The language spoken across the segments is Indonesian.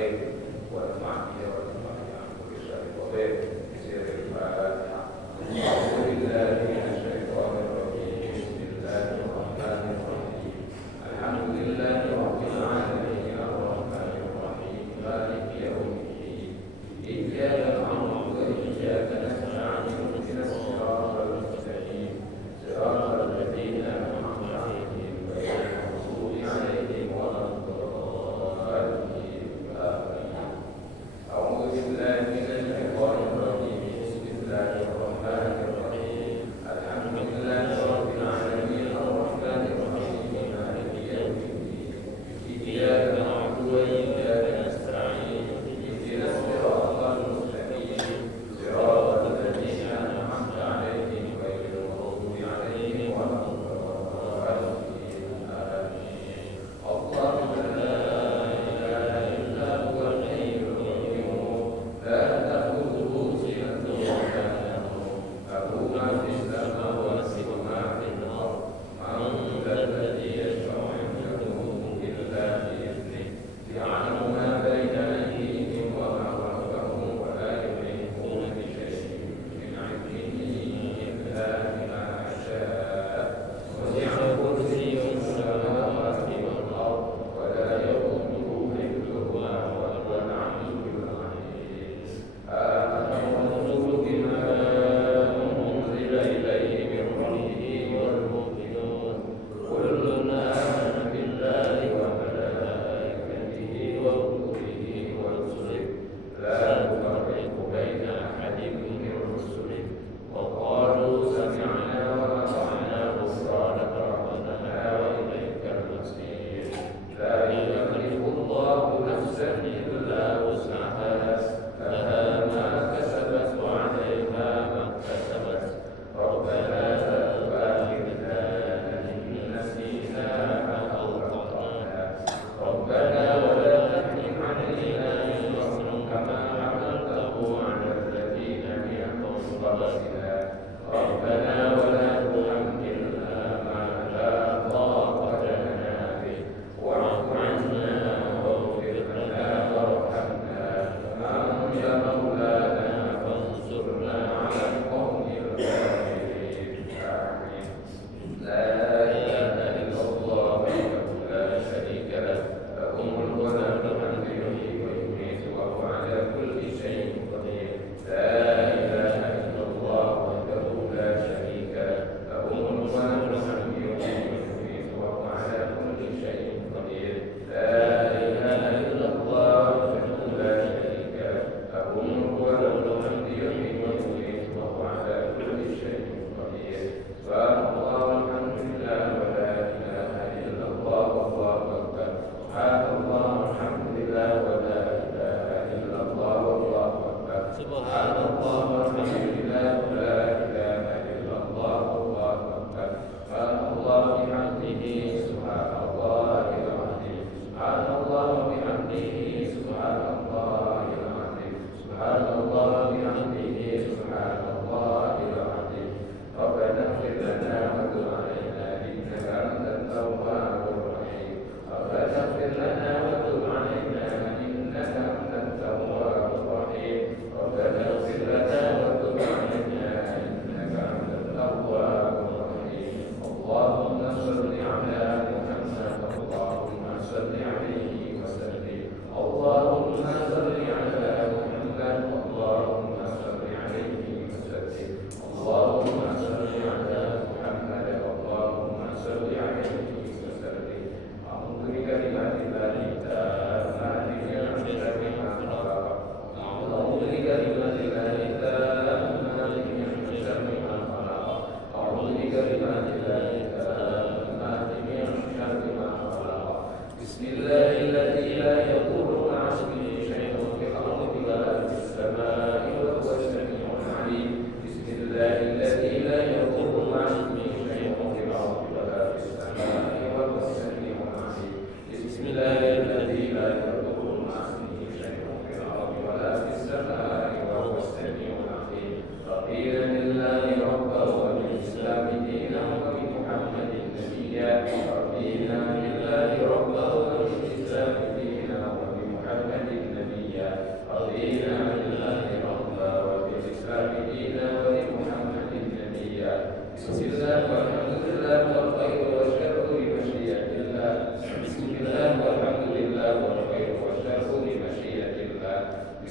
الخير ونفعنا به ونفع به عن كل شر وضيق بسير الفاتحة. أعوذ بالله من الشيطان الرجيم. بسم الله الرحمن الرحيم. الحمد لله رب العالمين الرحمن الرحيم مالك يوم الدين. إياك نعبد وإياك نستعين اهدنا الصراط المستقيم صراط الذين أنعمت عليهم غير المغضوب عليهم ولا الضالين. آمين.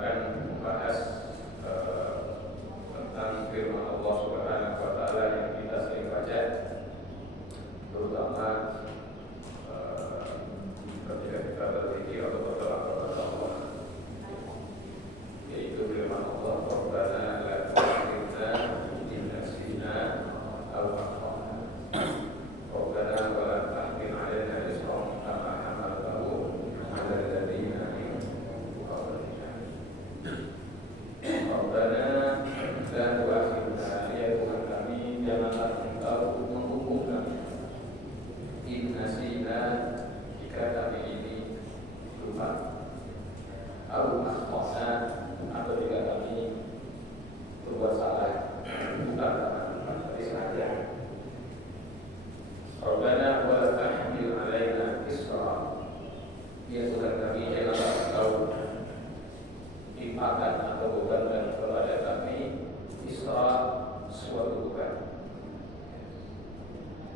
akan membahas tentang firman Allah Subhanahu wa taala yang kita sering baca, terutama ketika kita berzikir atau berdoa kepada Allah, yaitu firman Allah, Rabbana la tu'akhidna in nasina aw akhtana, Rabbana wa la tahmil 'alaina isran kama hamaltahu 'ala alladziina min qablina, Rabbana la tu'akhidna, ya Tuhan kami, janganlah Engkau menghukum kami in nasina, jika kami ini lupa, atau akhtana, atau jika kami berbuat salah, bukan tapi sengaja. Rabbana wa la tahmil 'alaina isra, ya Tuhan kami, janganlah Engkau timpakan atau bebankan kepada kami isra, suatu beban,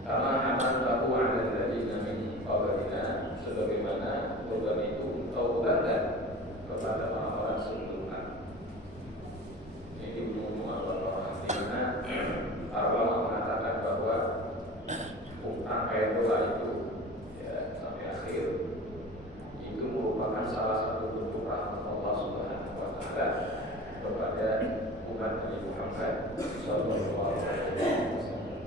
kama hamaltahu 'ala alladziina min qablina, sebagaimana beban itu Engkau bebankan kepada orang-orang sebelumnya. Ini umum Allah, di mana para ulama mengatakan bahwa ayat doa itu, ya, sampai akhir itu merupakan salah satu bentuk rahmat Allah Subhanahu wa taala kepada umat Nabi Muhammad sallallahu alaihi wasallam.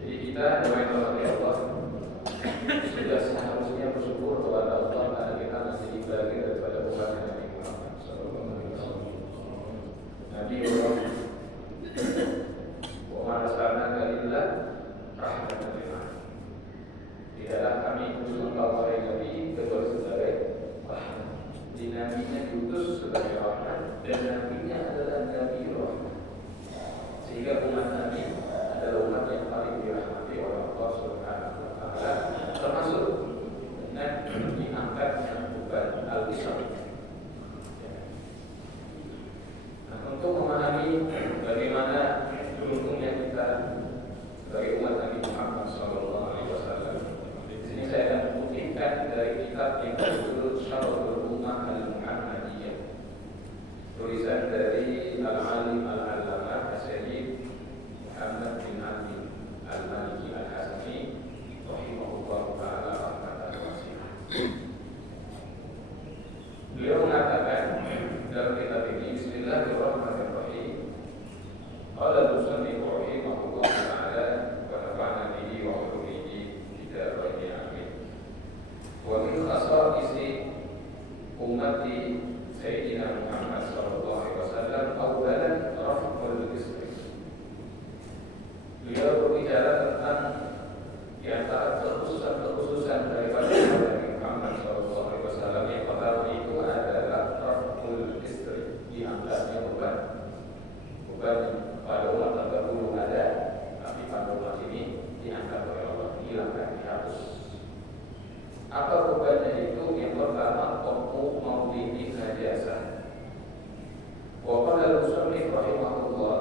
Jadi kita doakan Allah sudah seharusnya bersyukur kepada Allah karena kita masih dibagi daripada umat Nabi Muhammad sallallahu alaihi wasallam. Nabi Allah wa arsalnaka illa rahmatan lil alamin. Tidaklah kami utus engkau wahai Nabi kecuali sebagai rahmat. Di nabinya diutus sebagai rahmat dan nabinya adalah Nabi rahmat. Sehingga umat Nabi adalah umat yang paling dirahmati oleh Allah Subhanahu wa taala, termasuk dengan diangkatnya beban al-Isra. Nah, untuk memahami bagaimana beruntungnya kita sebagai umat Nabi Muhammad SAW, di sini saya akan mengutipkan dari kitab yang berjudul Syarhul Ummah Al-Muhammadiyah, tulisan dari Al-Alim Al-Allamah As-Sayyid Muhammad bin Ali Al-Maliki Al-Hasani rahimahullah ta'ala rahmatan wasi'ah. Beliau mengatakan dalam kitab ini, Bismillahirrahmanirrahim, qala al-musannif rahimahullah ta'ala wa nafa'ana bihi wa ulumihi bidarahi amin. Wa min khasa'isi ummati Sayyidina Muhammad sallallahu alaihi wasallam awalan raf'ul isri. Beliau berbicara tentang di antara kekhususan daripada Nabi Muhammad sallallahu alaihi wasallam, yang pertama itu adalah raf'ul isri, diangkatnya beban pada umat terdahulu ada, tapi pada umat ini diangkat oleh Allah, dihilangkan, dihapus. Apa bebannya itu? Yang pertama, qat'u mawdi'in najasah. Wa qala al-musannif rahimahullah,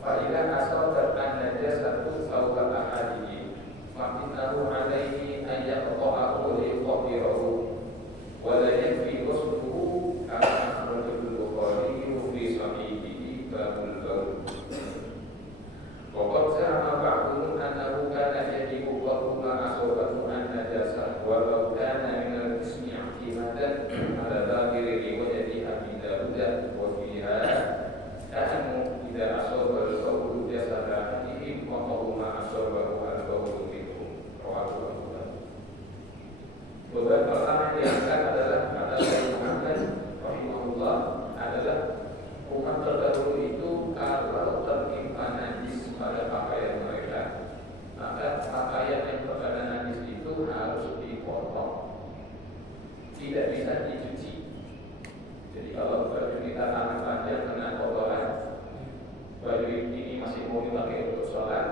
fa idza asabat an-najasatu fawqa ahadihi fa innahu 'alaihi an yaqta'ahu li yutahhirahu wa la yakfi ghusluhu kama akhrajahu al-Bukhari fi sahihihi babul bawl. Wa qad za'ama ba'dhum annahu kana yajibu wa ma asabathu an-najasah wa law kana min al-ismi i'timadan 'ala dhahiri riwayati Abi Dawud wa fiha ka'annahu idza asaba al-qawlu jasada ahadihim wa ma asabahu al-qawlu minhu, rawahu Abu Dawud. Beban pertama yang diangkat adalah kata Nabi Muhammad rahimahullah adalah umat terdahulu itu kalau tertimpa najis pada pakaian mereka, maka pakaian yang terkena najis itu harus dipotong, tidak bisa dicuci. Jadi kalau baju kita tangan panjang kena kotoran, baju ini masih mau dipakai untuk sholat,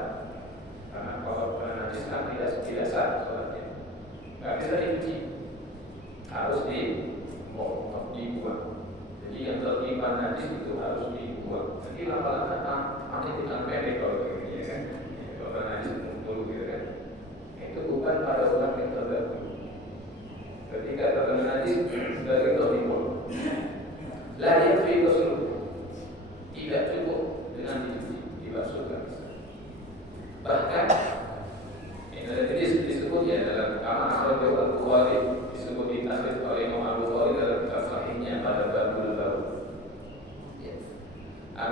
karena kalau kena najis kan tidak sah sholatnya, nggak bisa dicuci, harus dibuang. Jadi yang tertimpa najis itu harus dibuang. Jadi lama-lama nanti tinggal pendek kalau begini, ya kan? Kalau najis muncul gitu kan, itu bukan pada orang yang terdahulu. Ketika terkena najis dari tertimbun,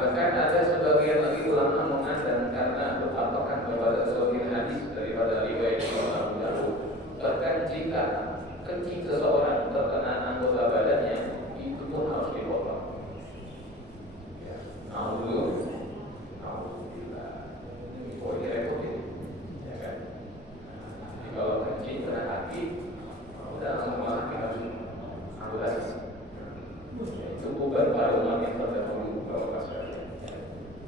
bahkan ada sebagian lagi ulama mengatakan karena berpatokan kepada sahih hadis daripada riwayat Imam Abu Dawud, bahkan jika kencing seseorang terkena anggota badannya itu pun harus dipotong. Ya, alhamdulillah. Ini poin repot ini, ya kan? Jadi kalau kencing kena hati, udah langsung rumah sakit harus ambulans. Itu bukan para ulama yang terdahulu kalau kasar.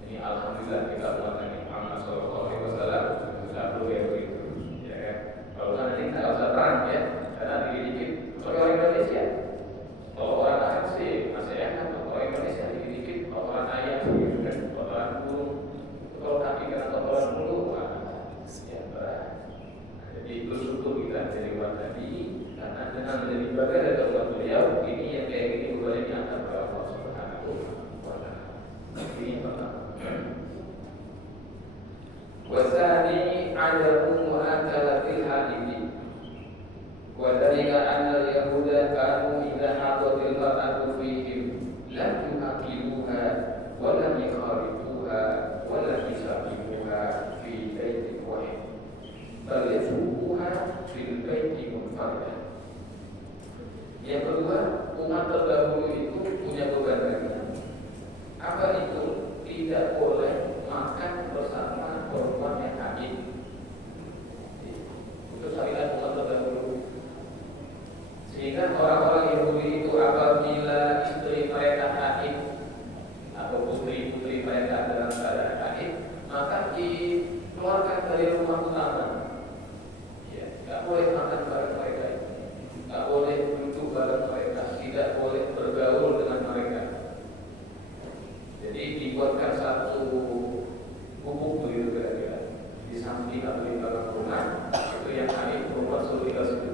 Ini alhamdulillah kita umat Nabi Muhammad SAW tidak perlu yang begitu. Ya kan? Kalau nanti tidak usah perang ya, karena dikit-dikit sebagai orang Indonesia. Kalau orang Arab sih masih enak, kalau orang Indonesia dikit-dikit kotoran ayam, gitu kan, kotoran burung. Kalau kaki kena kotoran burung, ya berat. Jadi bersyukur kita jadi umat Nabi, karena dengan menjadi bagian dari umat beliau, ini yang kayak gini boleh diangkat ke Allah Subhanahu wa Ta'ala. Ini yang pertama. Wasani adamu mu'akalatil hadidi. Wadhalika anna al-yahuda kanu idha hadatil mar'atu fihim lam yu'akiluha wa lam yukharibuha wa lam yusabibuha fi baitin wahid bal yasubuha fil baiti munfarida. Yang kedua, umat terdahulu itu punya beban lagi. Apa itu? Tidak boleh makan bersama perempuan yang haid. Itu syariat umat terdahulu. Sehingga orang-orang Yahudi itu apabila istri mereka haid atau putri-putri mereka dalam keadaan haid, maka dikeluarkan dari rumah utama. Ya, tidak boleh makan bareng mereka, tidak boleh duduk bareng mereka, tidak boleh bergaul dengan mereka. Jadi dibuatkan satu bubuk begitu kira-kira di samping atau di belakang rumah, itu yang haid perempuan suruh tinggal situ.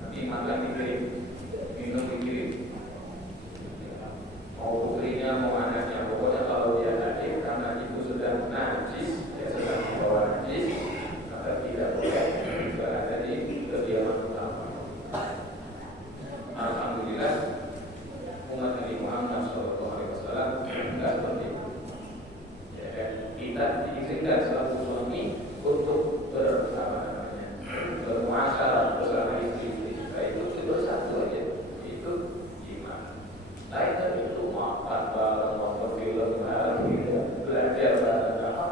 Nanti makan dikirim, minum dikirim. Mau putrinya, mau anaknya, pokoknya kalau dia haid karena itu sudah najis, dia sedang membawa najis, maka tidak boleh berada di kediaman utama. Alhamdulillah umat Nabi Muhammad SAW tidak seperti itu. Ya, kita diizinkan selaku suami untuk bermuasyarah bersama istri kita itu satu aja, itu iman. Lain dari itu makan bareng, nonton film bareng, belajar bareng, apa?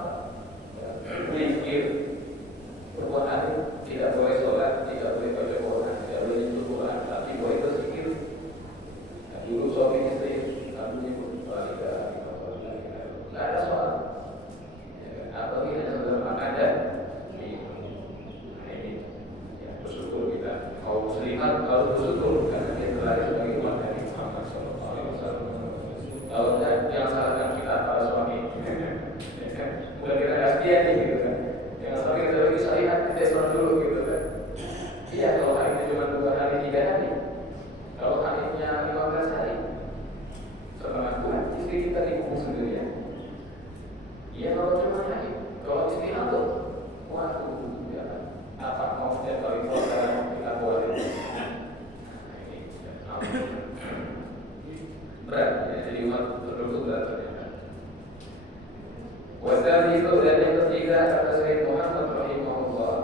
Berpikir, berbuat hari tidak boleh sholat, tidak boleh baca Quran, tidak boleh nyentuh Quran, tapi boleh berzikir. Dulu suami istri, kami nyebut tidak ada soal. Apalagi hanya saudara makan dan ini bersyukur kita. Kaum muslimat harus bersyukur karena dia terlahir sebagai umat Nabi Muhammad SAW. Kalau tidak, yang salahkan kita para suami. Bukan kita kasihan gitu kan. Yang sampai kita bagi syariat kita seorang dulu gitu kan. Iya, kalau hari itu cuma 2 hari 3 hari. Kalau harinya 15 hari, setengah bulan istri kita dikubur sendirian. Iya, kalau cuma hari, kalau istri hamil, waduh, ya, apa mau setiap kali program kita buat ini? Berat, ya, jadi umat terduduk berat ternyata. Wasal itu dan yang ketiga kata Sayyid Muhammad rahimahullah,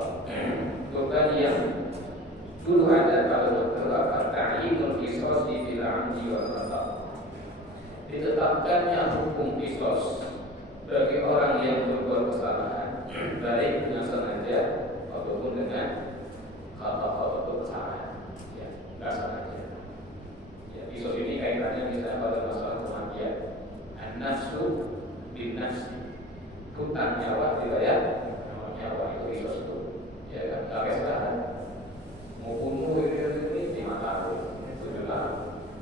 bukan yang dulu ada kalau terdapat ta'yinul qisas bil 'amdi wal khata'. Ditetapkannya hukum qisas bagi orang yang berbuat kesalahan, baik dengan sengaja ataupun dengan khata' atau kesalahan. Ya, tidak sengaja. Ya, qisas ini kaitannya misalnya pada masalah kematian. An-nafsu bin nafsi. Hutang nyawa dibayar nyawa itu qisas itu. Ya kan, kalau kesalahan mau bunuh ini 5 tahun, 7 tahun,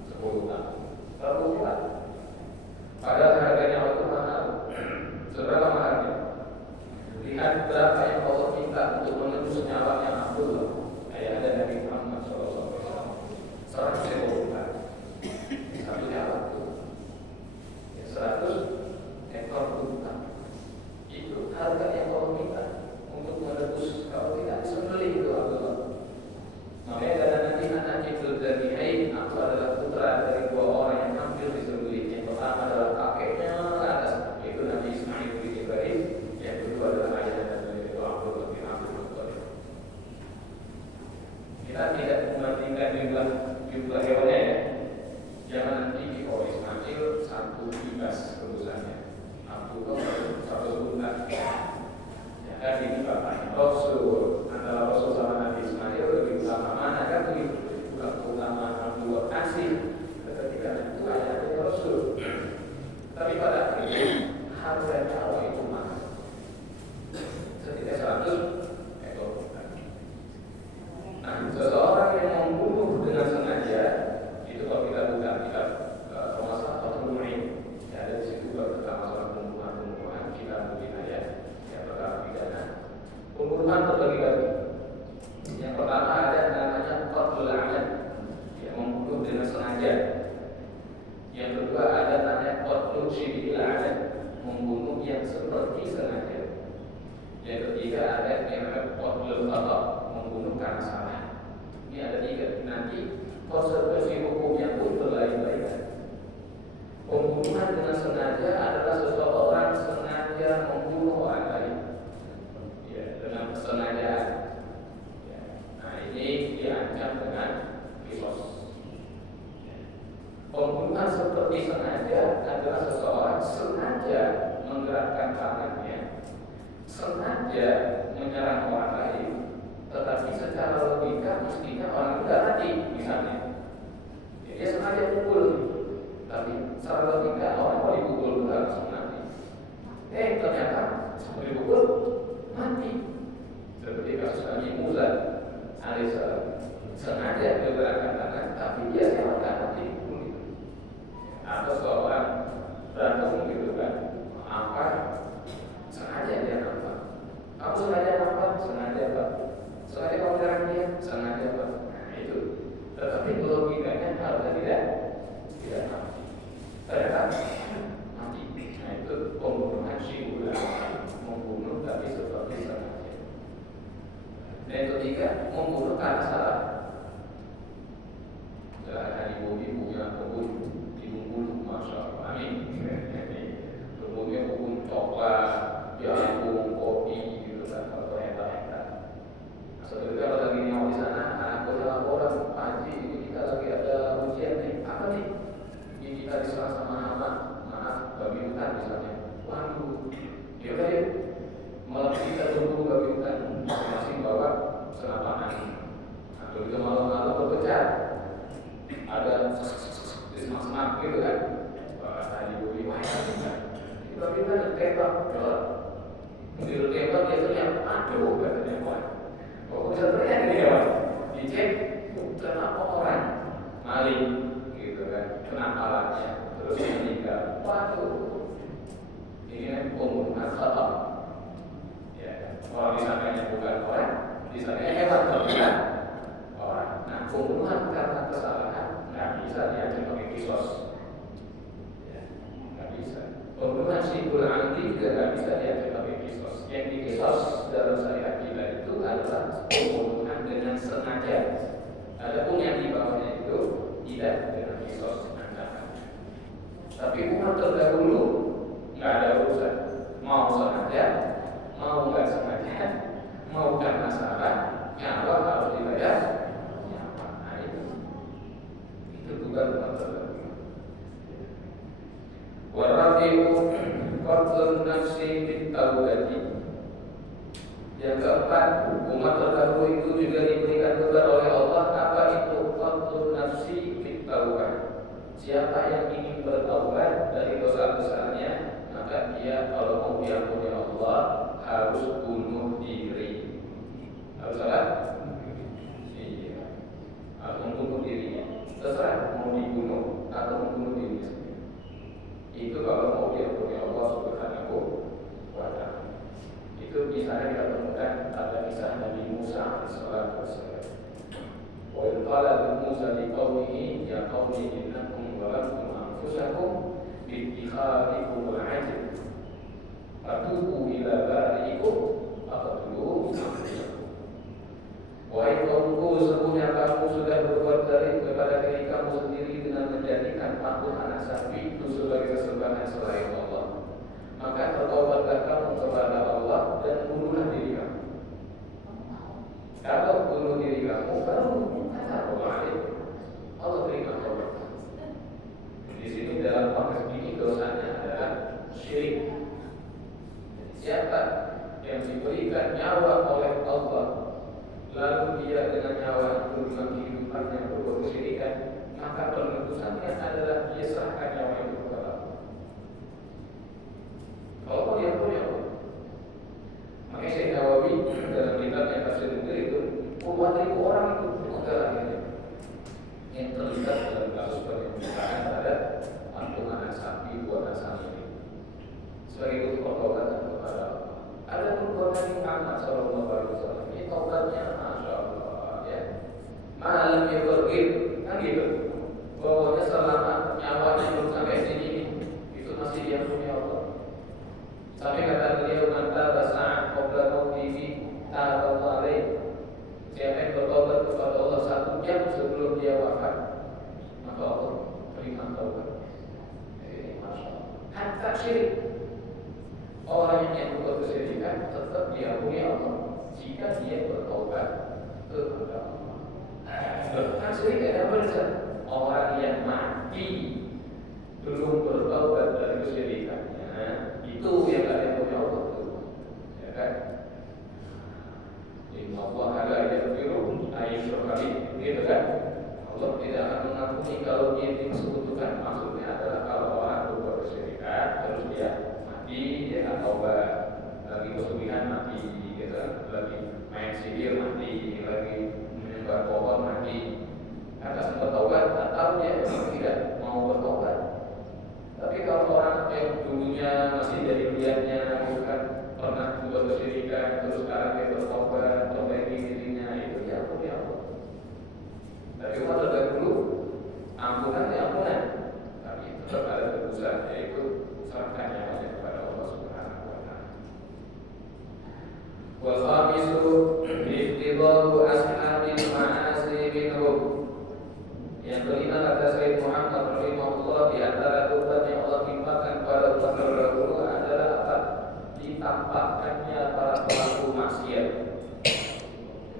10 tahun, terlalu kuat. Padahal harganya waktu mahal. Seberapa mahalnya? Lihat berapa yang Allah minta untuk menebus nyawanya Abdullah, ayah dan Nabi Muhammad SAW. 100 juta, satu nyawa itu, 100 ekor unta. Itu harga yang Allah minta untuk menebus. Kalau tidak disembelih itu Abdullah. Makanya kata Nabi anak Ibnu Zabihain, aku adalah putra dari 2 orang yang hampir disembelih kedua ada namanya qatlu syibil ada, membunuh yang seperti sengaja. Yang ketiga ada yang namanya qatlul khata, membunuh karena salah. Ini ada tiga. Nanti konsekuensi hukumnya pun berlain-lain. Pembunuhan dengan sengaja adalah seseorang sengaja membunuh orang lain, ya, dengan kesengajaan. Ya. Nah, ini diancam dengan qisas. Pembunuhan seperti sengaja adalah seseorang sengaja menggerakkan tangannya, sengaja menyerang orang lain, tetapi secara logika mestinya orang tidak mati, misalnya. Ya, dia sengaja pukul, tapi secara logika orang mau dipukul langsung mati. Ternyata sebelum dipukul mati. Seperti kasus Nabi Musa alaihissalam, sengaja menggerakkan tangan, tapi dia tidak mati. Atau seorang berantem gitu kan, apa sengaja dia nampak, aku sengaja nampak, sengaja pak, sengaja kamu nyerang dia, sengaja pak. Nah itu, tetapi logikanya harusnya tidak mati, ternyata mati. Nah itu pembunuhan syibul, membunuh tapi seperti sengaja. Dan yang ketiga, membunuh karena salah. Ada ibu-ibu yang membunuh Masya Allah, amin. Kemudian hukum coklat, jagung, kopi, gitu kan, atau enak-enak. Sebenarnya kalau lagi nyawa di sana, aku laporan, Pak Haji, ini kita lagi ada ujian nih, apa nih? Ini kita diserang sama maaf, babi hutan misalnya. Waduh, yaudah ya, malam kita berburu babi hutan, masing-masing bawa senapan. Nah, begitu malam-malam berpecah, ada semak-semak gitu kan. Kita tembak, begitu tembak dia teriak, aduh katanya kawan. Kok bisa teriak ini kawan? Dicek, kenapa orang maling, gitu kan? Kena palanya, terus meninggal. Waduh, ini kan pembunuhan khata. Ya, orang disangkanya bukan orang, disangkanya hebat kalau bukan orang. Nah, pembunuhan karena kesalahan nggak bisa diancam pakai qisas. Pembunuhan syibul amdi juga tidak bisa diatur pakai qisas. Yang di qisas dalam syariat kita itu adalah pembunuhan dengan sengaja. Adapun yang di bawahnya itu tidak dengan qisas ancaman. Tapi umat terdahulu nggak ada urusan, mau sengaja, mau nggak sengaja, mau karena salah, nyawa harus dibayar. Nah, itu bukan umat terdahulu. Warabi'u qatlun nafsi bit-taubati. Yang keempat, umat terdahulu itu juga diberikan kabar oleh Allah apa itu qatlun nafsi bit-taubah. Siapa yang ingin bertaubat dari dosa-dosanya, maka dia kalau mau diampuni Allah harus bunuh diri. Harus apa? Iya. Harus membunuh dirinya. Terserah mau dibunuh atau membunuh diri. Itu kalau mau diampuni Allah Subhanahu wa ta'ala. Itu misalnya kita temukan pada kisah Nabi Musa alaihissalam. Wa qala Musa liqaumihi ya qaumi innakum zalamtum anfusakum bi-ittikhadikum al-'ajl. Fatubu ila bari'ikum faqtulu anfusakum. Wahai kaumku, sesungguhnya kamu sudah berbuat dari kepada diri kamu sendiri dengan menjadikan patung anak sapi itu sebagai sesembahan selain Allah. Maka bertobatlah kamu kepada Allah dan bunuhlah diri kamu. Kalau bunuh diri kamu, baru Allah terima taubat. Di sini dalam konteks ini dosanya adalah syirik. Siapa yang diberikan nyawa oleh Allah, lalu dia dengan nyawa itu kehidupannya berbuat kesyirikan, maka penebusannya adalah dia serahkan nyawa itu kepada Allah. Kalau dia punya Allah, makanya Syekh Nawawi dalam kitabnya Tafsir Munir itu puluhan ribu orang itu syirik. Orang yang berbuat kesyirikan tetap diampuni Allah jika dia bertobat kepada Allah. Kan syirik ada berbeda. Orang yang mati belum bertobat dari kesyirikannya, itu yang tidak diampuni Allah tuh, ya kan? Inna Allah la yaghfiru an yushraka bihi, gitu kan? Allah tidak akan mengampuni kalau dia disekutukan. Maksudnya adalah kalau orang berbuat kesyirikan terus dia mati, dia nggak taubat, lagi kesulitan mati, gitu kan? Lagi main sihir mati, lagi menyembah pohon mati, nggak sempat taubat, atau dia tidak mau bertobat. Tapi kalau orang yang dulunya masih dari liatnya, bukan pernah berbuat kesyirikan, terus sekarang dia bertobat, perbaiki dirinya, itu ya ampun ya Allah. Tapi umat terdahulu ampunan ya ampunan, tapi tetap ada tebusan, yaitu serahkannya hanya kepada Allah Subhanahu wa Ta'ala. Wal khamisu iftidhalu ashabil ma'asi minhum. Yang kelima kata Sayyid Muhammad rahimahullah, di antara tujuan yang Allah timpakan pada umat terdahulu adalah apa? Ditampakkannya para pelaku maksiat.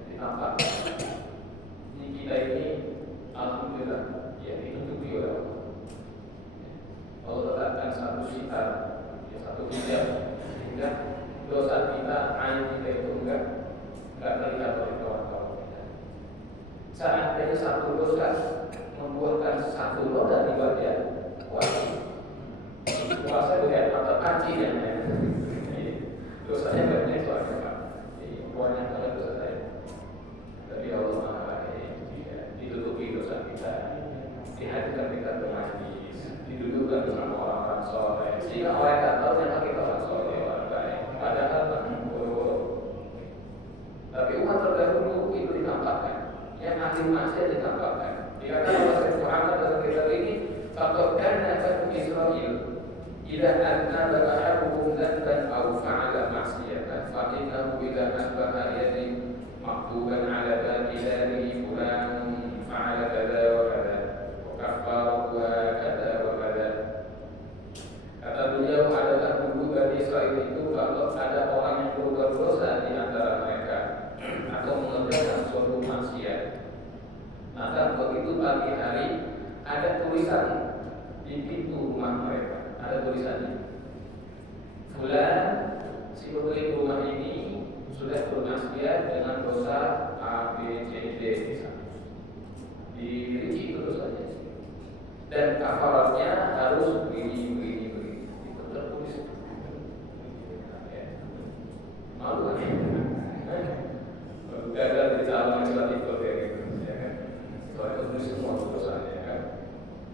Ditampakkan. Di kita ini, alhamdulillah, ya ditutupi oleh Allah. Allah letakkan satu sitar, ya satu hijab, sehingga dosa kita, aib kita itu enggak terlihat oleh kawan-kawan kita. Seandainya satu dosa membuatkan satu noda di bagian puasa dengan mata panci dan dosanya banyak soalnya Pak. Banyak banget dosa saya. Tapi Allah Maha Baik, ditutupi dosa kita, dihadirkan kita ke majlis, didudukkan bersama orang-orang soleh, sehingga orang tak tahu yang kita orang soleh, orang baik. Padahal tapi umat terdahulu itu ditampakkan, yang ahli maksiat ditampakkan. Dikatakan oleh Sayyid Muhammad dalam kitab ini, faqad kana banu Israil idza anaba ahaduhum dzanban aw fa'ala ma'siyatan fa innahu idza asbaha yadi maktuban 'ala babi darihi fulan fa'ala kadza wa kadza wa kaffaru kadza wa kadza. Kata beliau, adalah buku Bani Israil itu kalau ada orang yang berbuat dosa di antara mereka atau mengerjakan suatu maksiat, maka begitu pagi hari ada tulisan di pintu rumah mereka, ada tulisannya, fulan si pemilik rumah ini sudah bermaksiat dengan dosa A, B, C, D, dirinci itu dosanya, dan kafaratnya harus begini, itu tertulis. Malu kan? Gagal di calon legislatif kayak gitu, ya kan? Soalnya tulis semua dosanya kan,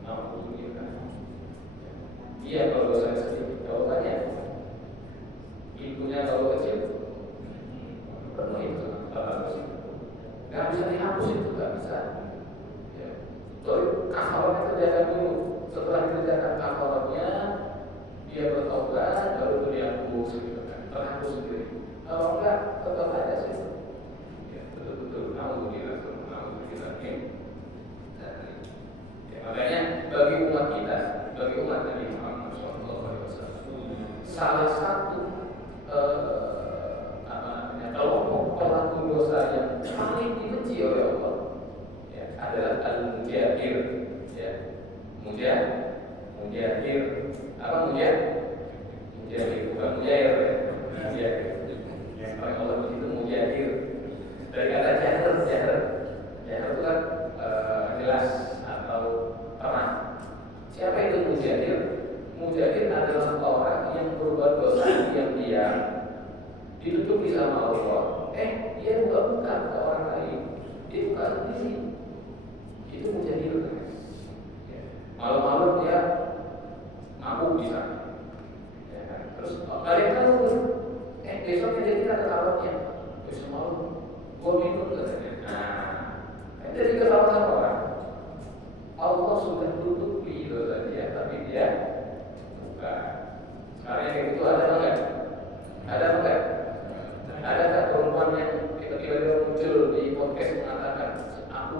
mampu begini kan? Iya kalau dosanya sedikit, jawabannya ibunya kalau kecil, penuh itu, nggak bisa dihapus itu, nggak bisa. Jadi kafaratnya kerjakan dulu, setelah dikerjakan kafaratnya, dia bertobat, baru dihapus gitu kan, terhapus sendiri. Kalau enggak, tetap aja sih. Betul-betul naudzubillah. Makanya bagi umat kita, bagi umat Nabi Muhammad SAW, salah satu kelompok pelaku dosa yang paling dibenci oleh Allah, ya, adalah al-mujahir, ya, mujahir, apa mujahir, bukan mujahir, ya, mujahir. Yang paling Allah itu mujahir. Dari kata jahar itu kan jelas atau terang. Siapa itu mujahir? Mujahir adalah orang yang berbuat dosa yang diam, ditutupi sama Allah. Dia buka ke orang lain, dia buka sendiri. Itu mujahir. Malam-malam dia mabuk di sana. Ya, terus kalian tahu, besoknya jadi kata kawannya, besok malam gua minum katanya. Nah, jadi kesalahan orang. Allah sudah tutupi dosa dia, tapi dia buka. Sekarang yang itu ada enggak? Ada enggak? Ada tak perempuan yang ketika dia muncul di podcast mengatakan, aku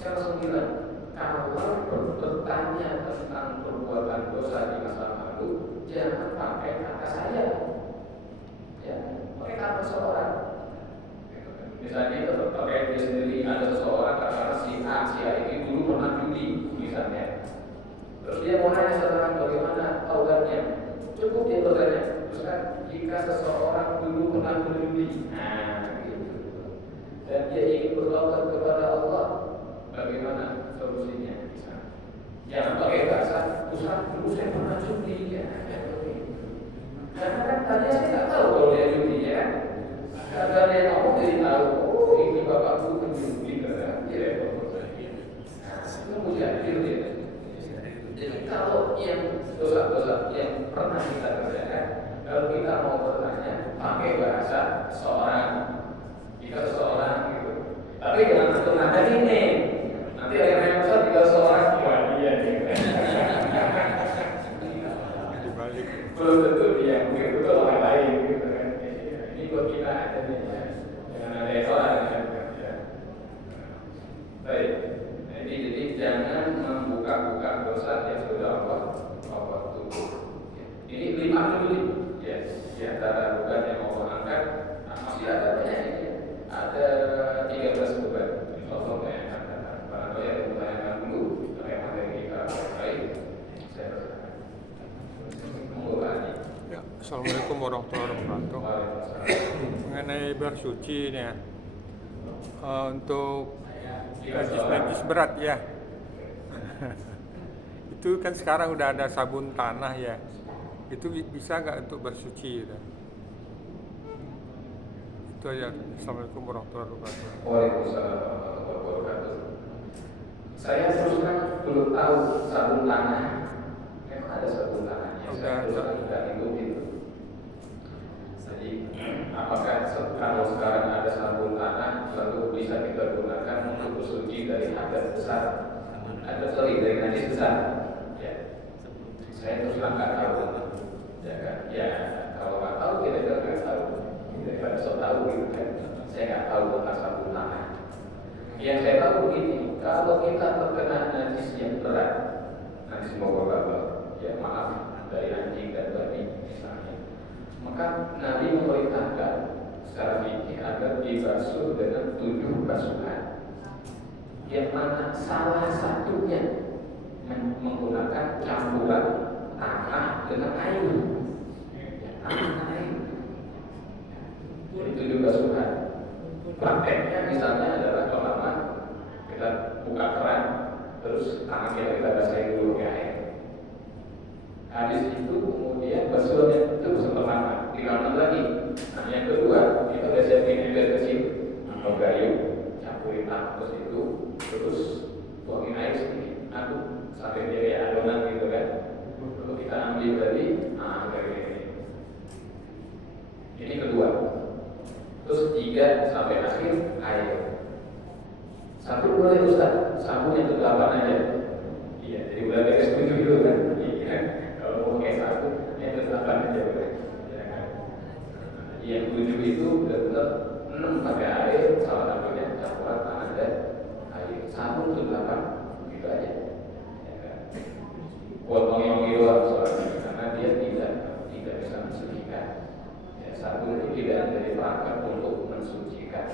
Saya langsung bilang, kalau bertanya tentang perbuatan dosa di masa lalu, jangan pakai kata saya, ya, pakai kata seseorang. Misalnya itu pakai dia sendiri, ada seseorang karena si A ini dulu pernah judi misalnya. Terus dia mau nanya sekarang bagaimana taubatnya. Cukup dia bertanya, terus kan jika seseorang dulu pernah berjudi, nah gitu. Dan dia ingin bertaubat kepada Allah, bagaimana solusinya? Jangan pakai bahasa Ustaz, dulu saya pernah judi ya. Karena kan tadinya saya nggak tahu kalau dia judi ya. Karena dia ngomong jadi tahu, oh ini bapakku penjudi kan, ya. Nah, itu mujahid ya. Jadi kalau yang dosa-dosa yang pernah kita kerjakan, kalau kita mau bertanya, pakai bahasa seorang, jika seseorang gitu. Tapi jangan satu nada ini. Nanti ada yang besar jika seorang, wah dia nih. Belum tentu dia, mungkin betul orang lain gitu kan. Ini buat kita aja nih ya. Jangan ada yang salah kan ya. Baik. Jadi jangan membuka-buka dosa yang sudah Allah tutup. Ini 5 dulu ya. Di antara beban yang Allah angkat, masih ada banyak ini. Ada 13 beban. Insyaallah yang akan datang. Kalau yang ditanyakan dulu, yang materi kita baik. Saya persilakan. Ya, Assalamualaikum warahmatullahi wabarakatuh. Mengenai bersuci ini ya, untuk najis berat ya. Itu kan sekarang udah ada sabun tanah ya. Itu bisa nggak untuk bersuci? Ya? Itu aja. Assalamualaikum warahmatullahi wabarakatuh. Waalaikumsalam warahmatullahi wabarakatuh. Saya terus terang belum tahu sabun tanah. Memang ada sabun tanahnya. Saya tidak ikutin. Jadi apakah kalau sekarang ada sabun tanah lalu bisa kita gunakan untuk bersuci dari hadas besar? Dari najis besar. Ya. Saya terus terang nggak tahu. Ya kan? Ya kalau nggak tahu kita juga nggak tahu. Daripada so tahu gitu kan. Saya nggak tahu tentang sabun tanah. Yang saya tahu begini, kalau kita terkena najis yang berat, najis mogok ya maaf dari anjing dan babi misalnya, maka Nabi memerintahkan secara fikih agar dibasuh dengan 7 basuhan, yang mana salah satunya menggunakan campuran tanah dengan air. Jadi 7 basuhan. Prakteknya misalnya adalah pertama kita buka keran, terus tangan kita basahi dulu ke air. Habis itu kemudian basuhnya itu basuh pertama, dilanjut lagi. Nah yang kedua kita udah siapin ember kecil atau gayung, campurin tanah terus itu, terus tuangin air sedikit, aduk sampai dia kayak adonan gitu kan. Lalu kita ambil tadi, kayak gini. Ini kedua. Terus 3 sampai akhir air. 1 boleh Ustaz, sabun yang ke-8 aja. Iya, jadi udah beres 7 dulu kan. Iya. Kalau mau pakai sabun yang ke-8 aja boleh. Ya kan. Yang 7 itu benar-benar 6 pakai air, salah satunya campuran tanah dan air. Sabun ke-8 gitu aja. Ya kan. Buat wangi-wangi doang soalnya, karena dia tidak bisa mensucikan. Sabun itu tidak menjadi perangkat untuk mensucikan.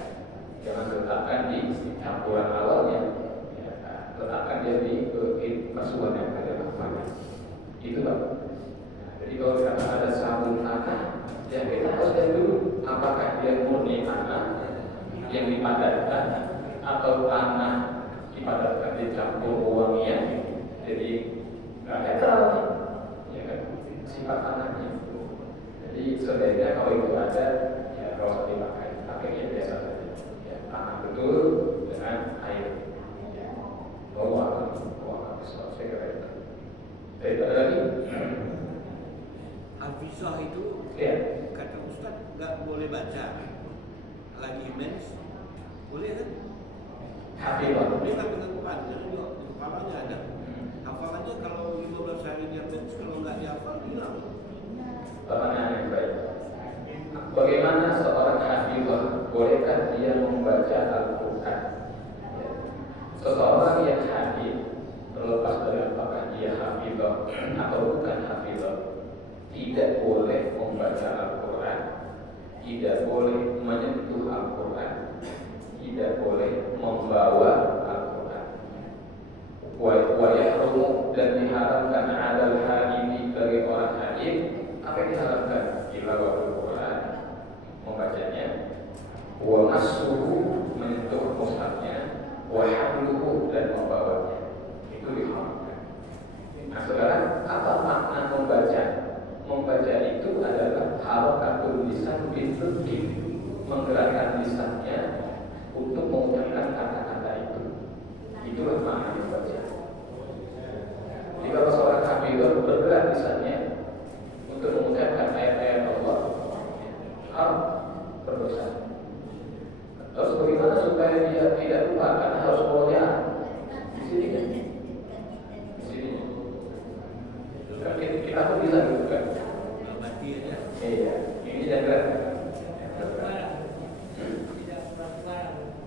Jangan letakkan di campuran awalnya, ya, letakkan dia di basuhan yang ada banyak. Itu Pak. Nah, jadi kalau kita ada sabun tanah, ya kita harus lihat dulu apakah dia murni tanah yang dipadatkan atau tanah dipadatkan dicampur wangian. Jadi nggak netral, ya kan? Sifat tanahnya. Jadi sebaiknya kalau itu ada, ya kalau usah dipakai, pakai yang biasa saja. Ya, tanah betul dengan air. Ya. Saya kira itu. Jadi ada lagi. Hafizah itu, ya. Kata Ustaz nggak boleh baca. Lagi mens, boleh kan? Hafizah. Dia nggak pegang Quran, karena di kepalanya ada. Hafalannya kalau 15 hari dia mens, kalau nggak dihafal hilang. Pertanyaan yang baik. Bagaimana seorang hafizah bolehkah dia membaca Al-Quran? Ya. seorang yang hafiz, terlepas dari apakah dia hafizah atau bukan hafizah, tidak boleh membaca Al-Quran, tidak boleh menyentuh Al-Quran, tidak boleh membawa Al-Quran. Wa yahrumu, dan diharamkan adal hadimi bagi orang hakim. Apa yang diharamkan? Tilawatul Quran, membacanya, wa massuhu, menyentuh mushafnya, wa hamluhu, dan membawanya. Itu diharamkan. Nah sekarang apa makna membaca? Membaca itu adalah harakatul lisan bin-nutqi, menggerakkan lisannya untuk mengucapkan kata-kata itu. Itulah makna membaca. Jadi kalau seorang hafizah bergerak lisannya untuk mengucapkan ayat-ayat Allah, harus berdosa. Terus bagaimana supaya dia tidak lupa? Karena harus bawanya di sini kan? Di sini. Kita pun bisa gitu kan? Iya, ini jangan.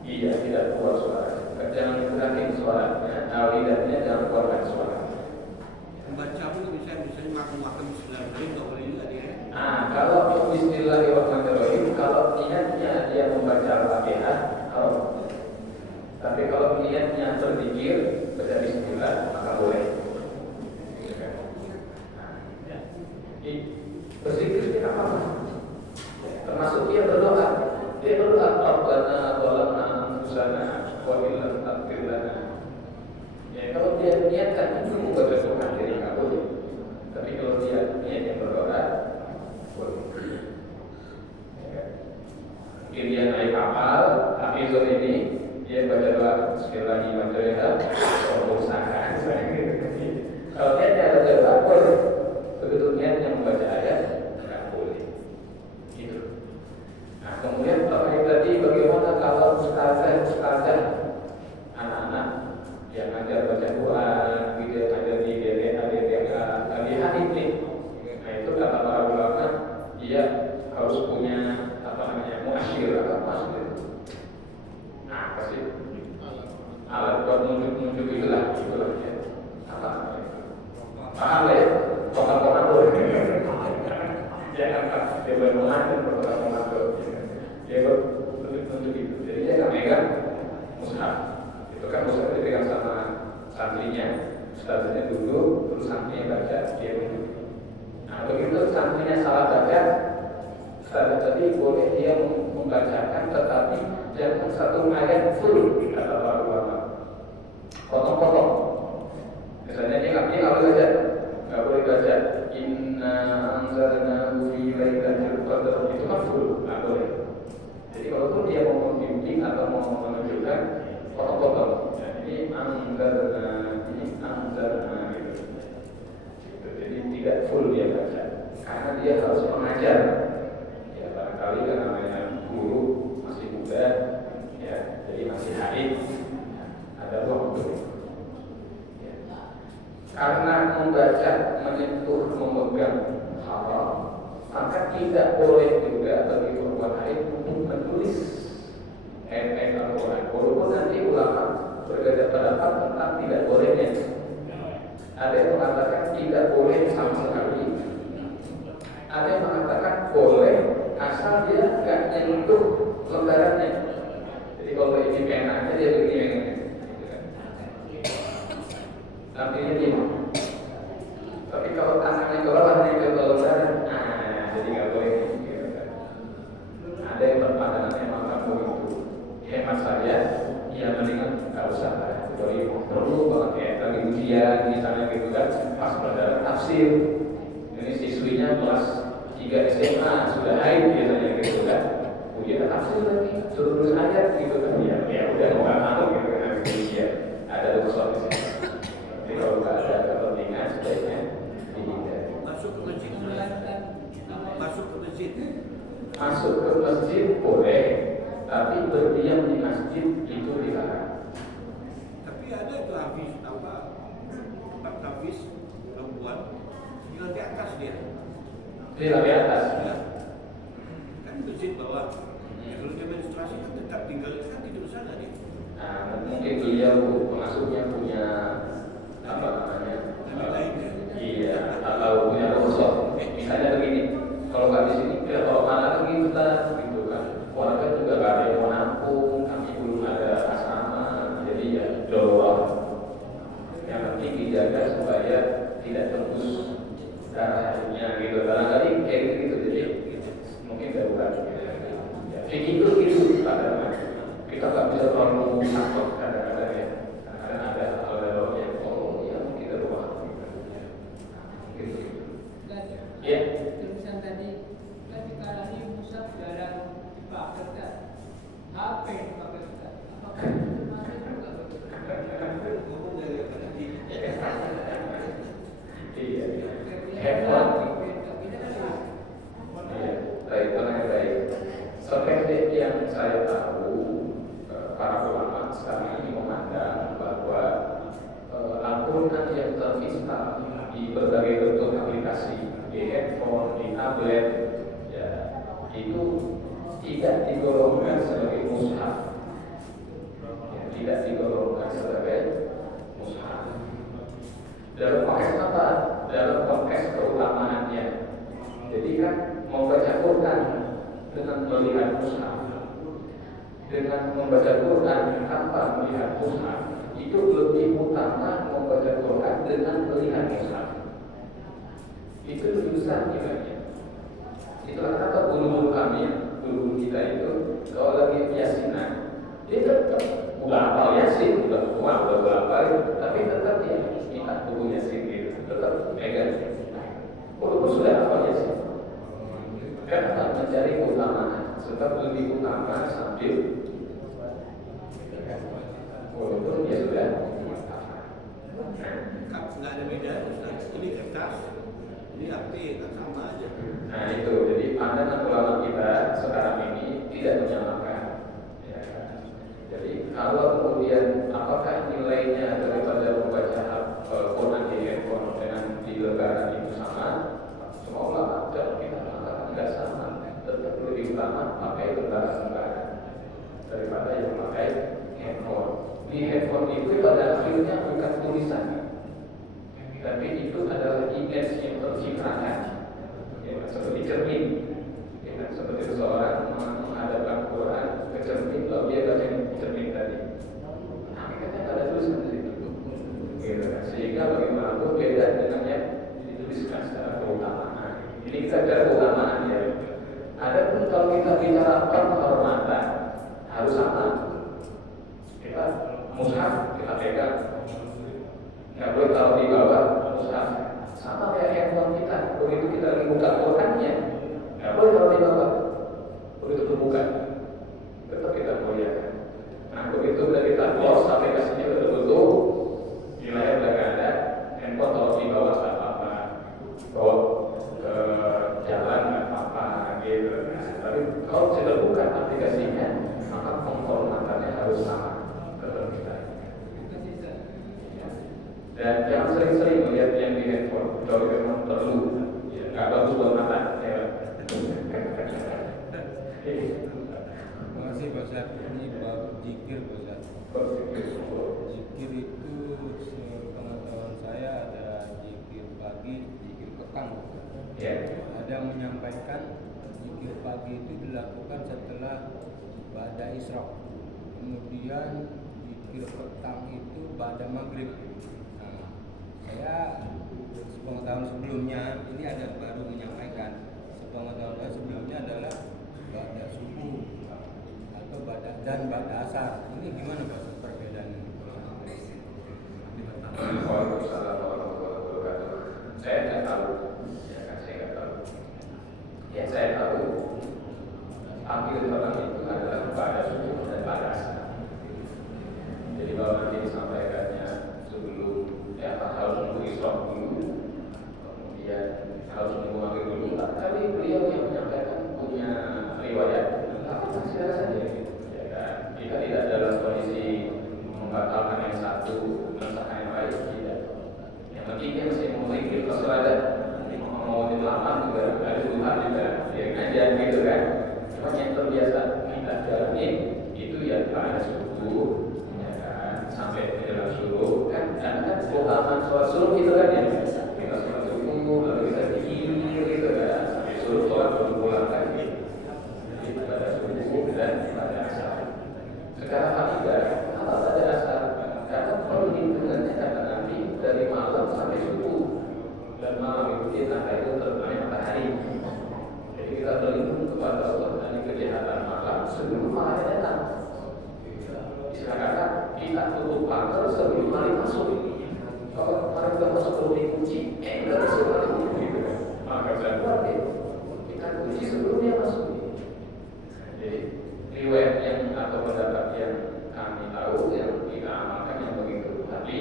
Iya, tidak keluar suara. Jangan gerakin suaranya, lidahnya jangan keluarkan suara. Membaca pun bisa makan bismillahirrahmanirrahim, nggak boleh juga dia. Kalau bismillahirrahmanirrahim, kalau niatnya dia membaca Al-Fatihah, tapi kalau niatnya berzikir, baca bismillah, maka boleh. Berzikir tidak apa-apa. Termasuk dia berdoa. Dia berdoa, Rabbana zalamna anfusana wa illam taghfir lana. Ya, kalau dia niatkan itu membaca Quran, jadi nggak boleh. Tapi kalau dia niatnya berdoa, boleh. Ya. Mungkin dia naik kapal, hafizun ini dia baca doa Bismillahirrahmanirrahim, usahakan. Kalau niatnya baca doa, boleh. Begitu niatnya membaca ayat, nggak boleh. Gitu. Nah, kemudian Bapak tadi bagaimana kalau ustazah anak-anak yang ngajar baca Quran, video ada di DDA, di hadits. Nah itu kata para ulama, dia harus punya muasyir atau muasyir. Nah, apa sih? Alat buat nunjuk itulah ya. Apa namanya? Paham ya? Potongan boleh. Jangan dia bermengatur potongan. Dia nunjuk itu. Jadi dia nggak megang mushaf. Itu kan mushaf dipegang sama santrinya. Ustaznya duduk, terus santrinya baca, dia nunjuk. Nah begitu santrinya salah baca, ustaz tadi boleh dia membacakan, tetapi jangan satu ayat full, kata para ulama. Potong-potong. Misalnya dia nggak boleh baca. Nggak boleh baca Inna anzalnahu fi lailatul qadr, itu kan full, nggak boleh. Jadi kalau dia mau membimbing atau mau menunjukkan, potong-potong. Ini anzalna gitu. Jadi tidak full dia baca, karena dia harus mengajar. Ya barangkali kan namanya guru masih muda, ya jadi masih haid, ada ruang untuk itu. Karena membaca, menyentuh, memegang haram, maka tidak boleh juga bagi perempuan haid untuk menulis ayat-ayat Al-Quran. Walaupun nanti ulama berbeda pendapat tentang tidak bolehnya. Ada yang mengatakan tidak boleh sama sekali. Ada yang mengatakan boleh asal dia nggak nyentuh lembarannya. Jadi kalau ini penanya dia begini. Artinya dia. Tapi kalau tangannya ke bawah nih ke lembaran, jadi nggak boleh. Ada yang berpandangan memang nggak begitu. Hemat saya, ya mendingan nggak usah lah. Jadi perlu banget ya lagi ujian misalnya gitu kan, pas pelajaran tafsir. Ini siswinya kelas 3 SMA sudah haid biasanya gitu kan. Ujian tafsir lagi, suruh tulis ayat gitu kan. Ya udah mau gitu kan ujian. Ada urusan di sini. Jadi kalau nggak ada kepentingan sebaiknya dihindari. Masuk ke masjid Masuk ke masjid boleh, tapi berdiam di masjid itu dilarang. Tapi ada itu habis perempuan tinggal di atas dia. Tinggal di atas. Ya. Kan masjid bawah. Ya, kalau dia menstruasi kan tetap tinggal, kan tidur sana dia. Nah, mungkin beliau masuk menginstal di berbagai bentuk aplikasi, di handphone, di tablet, ya, itu tidak digolongkan sebagai mushaf, ya, tidak digolongkan sebagai mushaf. Dalam konteks apa? Dalam konteks keutamaannya. Jadi kan membaca Quran dengan melihat mushaf, dengan membaca Quran tanpa melihat mushaf, itu lebih utama membaca Quran dengan melihat mushaf. Itu lebih besar nilainya. Itulah kata guru-guru kami, guru kita itu kalau lagi yasinan, dia tetap udah hafal yasin, udah berapa, tapi tetap dia minta buku yasin gitu, tetap pegang. Walaupun sudah hafal yasin, karena mencari keutamaan, sebab lebih utama sambil walaupun dia sudah nggak ada beda, Ustaz. Ini kertas, ini HP, sama aja. Nah itu, jadi pandangan ulama kita sekarang ini tidak menyamakan. Ya. Jadi kalau kemudian apakah nilainya daripada membaca Quran di handphone dengan di lembaran itu sama? Semua ulama kalau kita mengatakan tidak sama, tetap lebih utama pakai lembaran-lembaran daripada yang pakai handphone. Di handphone itu pada akhirnya bukan tulisan, tapi itu adalah image yang tercitrakan, ya, seperti cermin, ya, seperti seseorang menghadapkan Quran ke cermin, lalu dia baca cermin tadi. Hakikatnya ada tulisan di situ, gitu, sehingga bagaimanapun beda dengan yang dituliskan secara keutamaan. Ini kita bicara keutamaan ya. Adapun kalau kita bicara penghormatan harus sama. Kita mushaf kita pegang, nggak boleh taruh di bawah mushaf. Sama kayak handphone kita, begitu kita lagi buka Qurannya, nggak boleh taruh di bawah. Begitu terbuka, tetap kita muliakan. Nah begitu udah kita close aplikasinya betul-betul, nilainya udah nggak ada, handphone taruh di bawah nggak apa-apa, bawa ke jalan nggak apa-apa, gitu. Tapi kalau sudah buka aplikasinya, maka penghormatannya harus sama. Dan jangan sering-sering melihat yang di handphone, kalau memang perlu, ya, nggak bagus buat mata. Ya. Terima kasih Pak Ustaz. Ini bab zikir Pak Ustaz. Zikir itu sepengetahuan saya ada zikir pagi, zikir petang. Ya. Ada yang menyampaikan zikir pagi itu dilakukan setelah ba'da isyraq. Kemudian zikir petang itu ba'da maghrib. Saya sepengetahuan sebelumnya ini ada baru menyampaikan, sepengetahuan saya sebelumnya adalah ba'da subuh atau ba'da asar. Ini gimana Pak perbedaannya? Waalaikumsalam warahmatullahi wabarakatuh. Saya nggak tahu, ya kan saya nggak tahu. Yang saya tahu, akhir petang itu adalah ba'da subuh dan ba'da asar. Jadi kalau nanti disampaikannya sebelum ya harus nunggu isyraq dulu, kemudian harus nunggu maghrib dulu. Tapi beliau yang menyampaikan punya riwayat, apa silakan saja. Ya kan? Kita tidak dalam kondisi membatalkan yang satu, mensahkan yang lain, tidak. Yang penting dia masih mau zikir kalau ada mau dilapan juga, ada Tuhan juga, ya ngajar gitu kan. Cuma yang terbiasa kita jalani itu ya pada subuh. Sampai menjelang subuh kan, karena kan keutamaan sholat subuh gitu kan ya, kita sholat subuh lalu kita zikir gitu kan, sampai subuh sholat baru pulang lagi. Jadi pada subuh dan pada asar. Sekarang tidak, kenapa pada asar? Karena perhitungannya kata Nabi dari malam sampai subuh, dan malam itu kita itu terbenam matahari. Jadi kita berlindung kepada Allah dari kejahatan malam sebelum malam datang. Karena kita tutup pagar sebelum hari masuk. Kalau hari kita masuk belum dikunci, enggak masuk hari gitu kan. Maka berarti kita kunci sebelum dia masuk. Jadi riwayat yang atau pendapat yang kami tahu yang kita amalkan yang begitu tadi,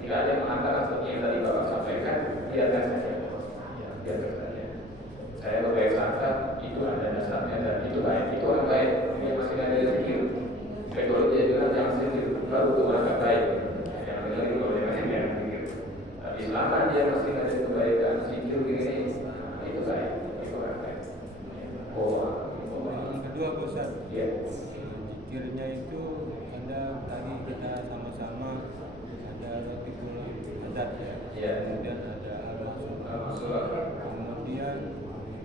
tidak ada yang mengatakan seperti yang tadi Bapak sampaikan, biarkan saja. Ya, biarkan saja. Saya berbaik sangka itu ada dasarnya dan itu baik. Itu orang baik. Dia masih ada rezeki. Kalau dia bilang yang sendiri baru itu agak baik, yang benar itu kalau dia masih yang begitu. Tapi dia masih ada kebaikan, zikir gini, itu baik, itu baik. Oh, Yang kedua Ustaz, ya. zikirnya itu ada tadi kita sama-sama ada rotibul adat ya, Ya. kemudian ada Al-Mansur. kemudian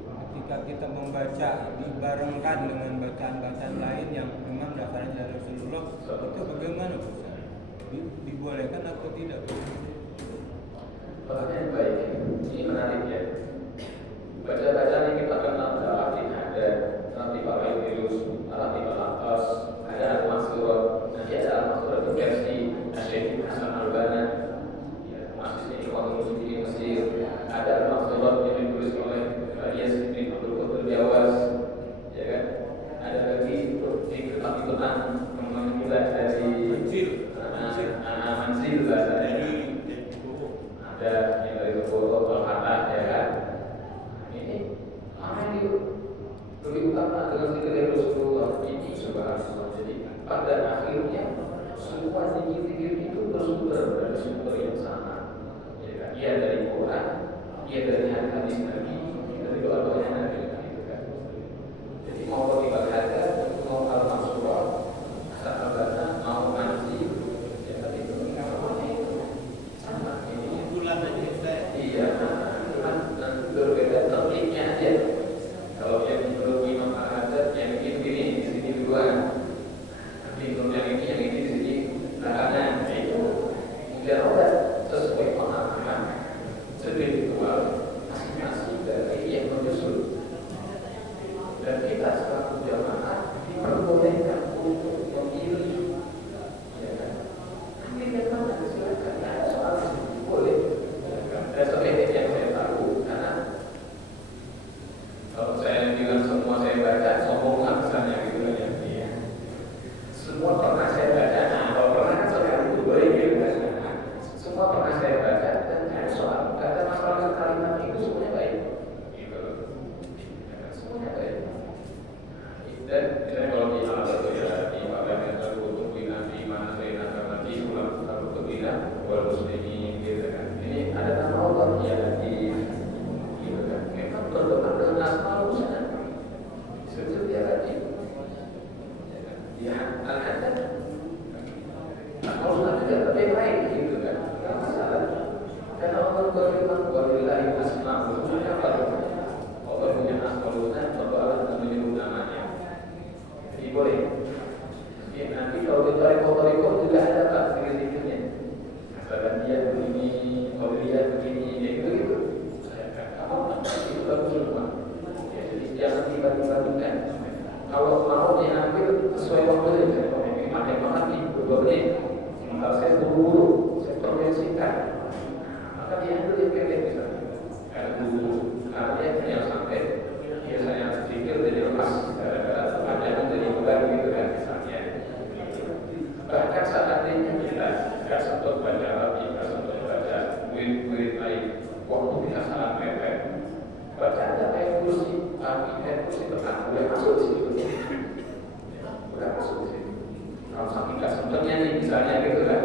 ketika kita membaca dibarengkan dengan bacaan-bacaan lain yang memang dasarnya dari Rasulullah, itu bagaimana Ustaz? Dibolehkan atau tidak? Pertanyaan baik, ini menarik ya. Baca-bacaan yang kita kenal adalah ada Al-Fatihah Al-Ilus, Al-Fatihah Al-Atas, ada Al-Mansur, nanti ada Al-Mansur itu versi Syekh Hasan Al-Banna, asisnya Ikhwanul Muslimin Mesir, ada Al-Mansur yang ditulis oleh Iyas bin Abdul Qadir Jawas, ya kan? Ada lagi di kitab itu mengulas dari Manzil bahasanya. Ada yang dari Tokoro Al-Hatta, ya kan? Ini mana yang lebih utama dengan zikir Rasulullah ini subhanallah. Jadi pada akhirnya semua zikir-zikir itu bersumber dari sumber yang sama. Ya kan? Ia dari Quran, ia dari hadis Nabi, dari doa-doa Nabi, gitu kan? Jadi mau ibadah, mau al-mansur, asal al-bana, mau manzil, ya kan itu namanya itu sama. Ini bulan aja Ustaz. iya, nanti berbeda tekniknya aja. Kalau yang menurut Imam Al-Haddad yang ini di sini duluan, nanti menurut yang ini di sini belakangan. Itu tidak ada sesuai pemahaman spiritual masing-masing dari yang menyusul. Dan kita selaku jamaah diperbolehkan untuk memilih, ya kan? Tapi yang mana silakan, ada soal itu boleh. Ada soal yang saya tahu karena kalau saya bilang semua saya baca, sombong lah misalnya gitu kan ya. Semua pernah saya baca, nah kalau pernah kan soal itu boleh gitu kan. Semua pernah saya baca dan ada soal, gak ada masalah kalimat itu semuanya baik. Gitu loh. Semuanya baik. Dan kalau di alam itu ya di pada yang tertutup di nabi mana saya nak di ulang tertutup di wal muslimin gitu kan. Ini ada nama Allah ya di gitu kan. Memang berdoa dengan asmaul husna. Seperti dia tadi. Ya Al-Haddad. Asmaul husna juga tapi yang lain gitu kan. Enggak masalah. Dan Allah berfirman walillahi asmaul husna fad'uhu. Allah punya asmaul husna, berdoa dengan menyebut namanya. Jadi boleh. Ya, nanti kalau di Toriko juga ada Pak zikir-zikirnya. Asalkan dia begini, kalau dia begini, ya gitu. Kamu itu bagus semua. Ya, jadi jangan dibanding-bandingkan. Kalau mau diambil sesuai waktu saja. Pakai banget nih 2 menit. Kalau saya buru-buru, saya proyeksikan. Maka diambil yang pendek misalnya. Karena buru-buru, karena dia yang sampai biasanya zikir jadi lepas. Ada yang jadi beban gitu kan misalnya. Bahkan seandainya kita nggak sempat baca lagi, nggak sempat baca murid-murid lain, waktu kita sangat mepet. Baca ada ayat kursi, ayat kursi tentang boleh masuk di situ. Udah masuk di situ. Kalau sampai nggak sempatnya nih misalnya gitu kan,